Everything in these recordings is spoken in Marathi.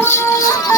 我。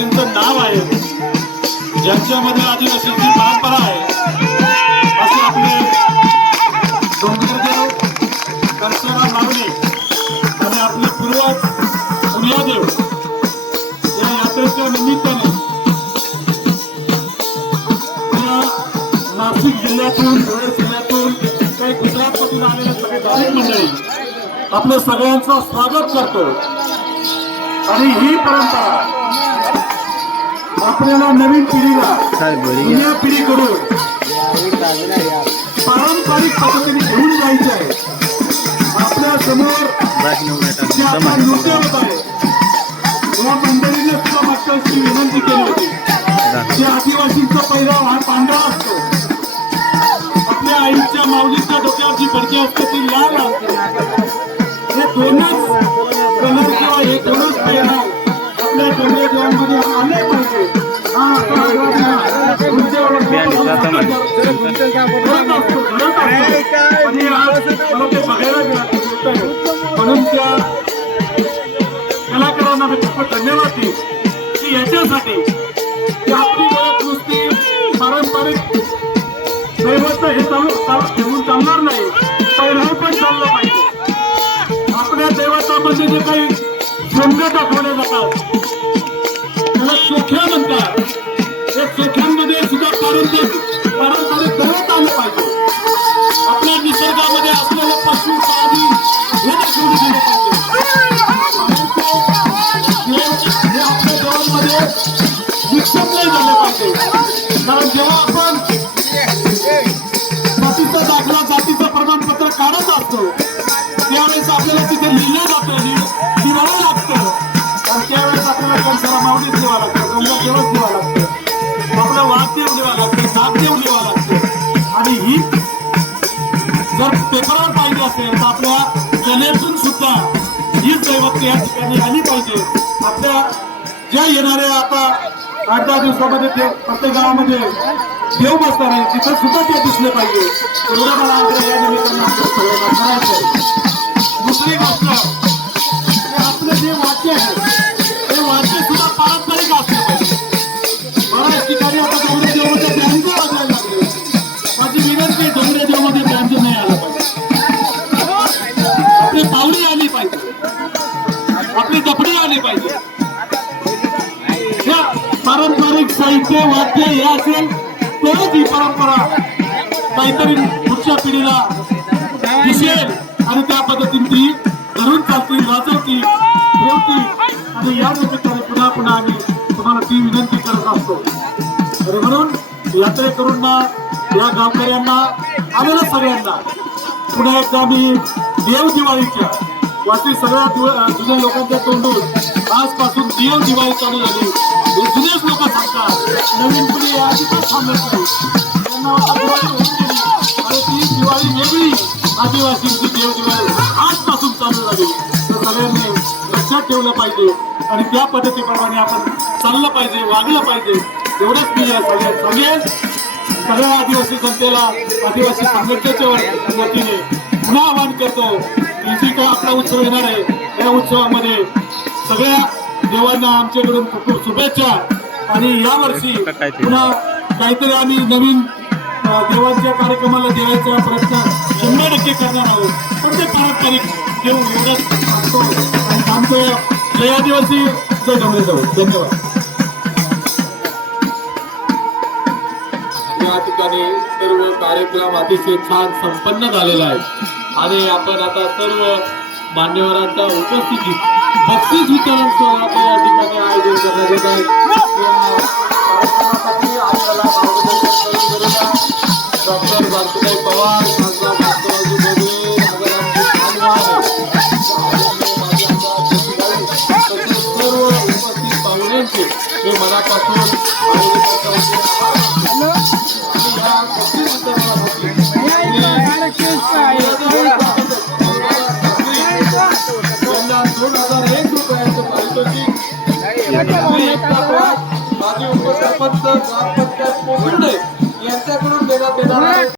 आदिवासींचं नाव आहे. ज्यांच्यामध्ये आदिवासींची परंपरा आहे. असे आपले डोंगरदेव परशुराम माऊली आणि आपले पूर्वज पुण्यादेव या यात्रेच्या निमित्ताने या नाशिक जिल्ह्यातून धुळे जिल्ह्यातून काही गुजरातमधून आलेले सगळे धार्मिक मंडळी आपल्या सगळ्यांचं स्वागत करतो. आणि ही परंपरा आपल्याला नवीन पिढीला जुन्या पिढीकडून पारंपरिक पद्धतीने घेऊन जायचं आहे. आपल्यासमोर जे नृत्य होत आहे या मंडळीने सुद्धा मागच्या विनंती केली होती. की आदिवासींचा पहिला हा पांढरा असतो आपल्या आईच्या माऊलीच्या डोक्यावरची फडकी असते ती लाल असते. हे दोनच कलर किंवा हे दोनच पहिराव आपल्या डोंगरे देवांमध्ये म्हणून त्या कलाकारांना मी खूप धन्यवाद. देईन की याच्यासाठी आपली ओळख नुसती पारंपरिक दैवत हे चालू घेऊन चालणार नाही पैलव पण चाललं पाहिजे आपल्या दैवतामध्ये जे काही रंग दाखवले जातात वाघदेव लिहावं लागतं नागदेव लिहावं लागतं. आणि ही जर पेपरवर पाहिजे असेल तर आपल्या कलेतून सुद्धा ही दैवत या ठिकाणी आली पाहिजे. आपल्या ज्या येणाऱ्या आता आठ दहा दिवसामध्ये ते प्रत्येक गावामध्ये देव बसणार आहे तिथं सुद्धा ते दिसले पाहिजे. एवढं मला आग्रह या निमित्तानं करायचं आहे. दुसरी गोष्ट आपली जपडी आली पाहिजे. पारंपरिक साहित्य वाद्य हे असेल तरच ही परंपरा काहीतरी पुढच्या पिढीला दिसेल. आणि त्या पद्धतीने ती धरून चालतील वाचवतील ठेवतील आणि या निमित्ताने पुन्हा पुन्हा आम्ही तुम्हाला ती विनंती करत असतो. आणि म्हणून यात्रेकरूंना या गावकऱ्यांना आलेल्या सगळ्यांना पुन्हा एकदा मी देव दिवाळीच्या वाटी सगळ्या जुन्या लोकांच्या तोंडून. आजपासून देव दिवाळी चालू झाली. हे जुनेच लोक सांगतात. नवीन पिढी अजिबात थांबत नाही त्यांना दिवाळी होऊन गेली. आणि ती दिवाळी वेगळी. आदिवासींची देव दिवाळी आजपासून चालू झाली. तर सगळ्यांनी लक्षात ठेवलं पाहिजे. आणि त्या पद्धतीप्रमाणे आपण चाललं पाहिजे वागलं पाहिजे. एवढंच मी या सगळ्या सगळ्या आदिवासी जनतेला आदिवासी संघटनेच्या वतीने पुन्हा आवाहन करतो. की जी काही आपला उत्सव येणार आहे. या उत्सवामध्ये सगळ्या देवांना आमच्याकडून खूप खूप शुभेच्छा. आणि यावर्षी काय ते? पुन्हा काहीतरी आम्ही नवीन देवांच्या कार्यक्रमाला देवायचा प्रयत्न शंभर टक्के करणार आहोत. पण ते पारंपरिक घेऊ एवढंच सांगतो. आणि सांगतो जय आदिवासी जय डोंगरे जाऊ धन्यवाद. या ठिकाणी सर्व कार्यक्रम अतिशय छान संपन्न झालेला आहे. आणि आपण आता सर्व मान्यवरांच्या उपस्थितीत बक्षीस वितरण सोहळ्याचे या ठिकाणी आयोजन करण्यात येत आहे. कार्यक्रमासाठी आपल्याला डॉक्टर भारतीताई पवार खासदार डॉक्टररावजी बोबडे तसेच सर्व उपस्थित पाहुण्यांचे मी मनापासून रुपयाचं पारितोषिक माजी उपसरपंच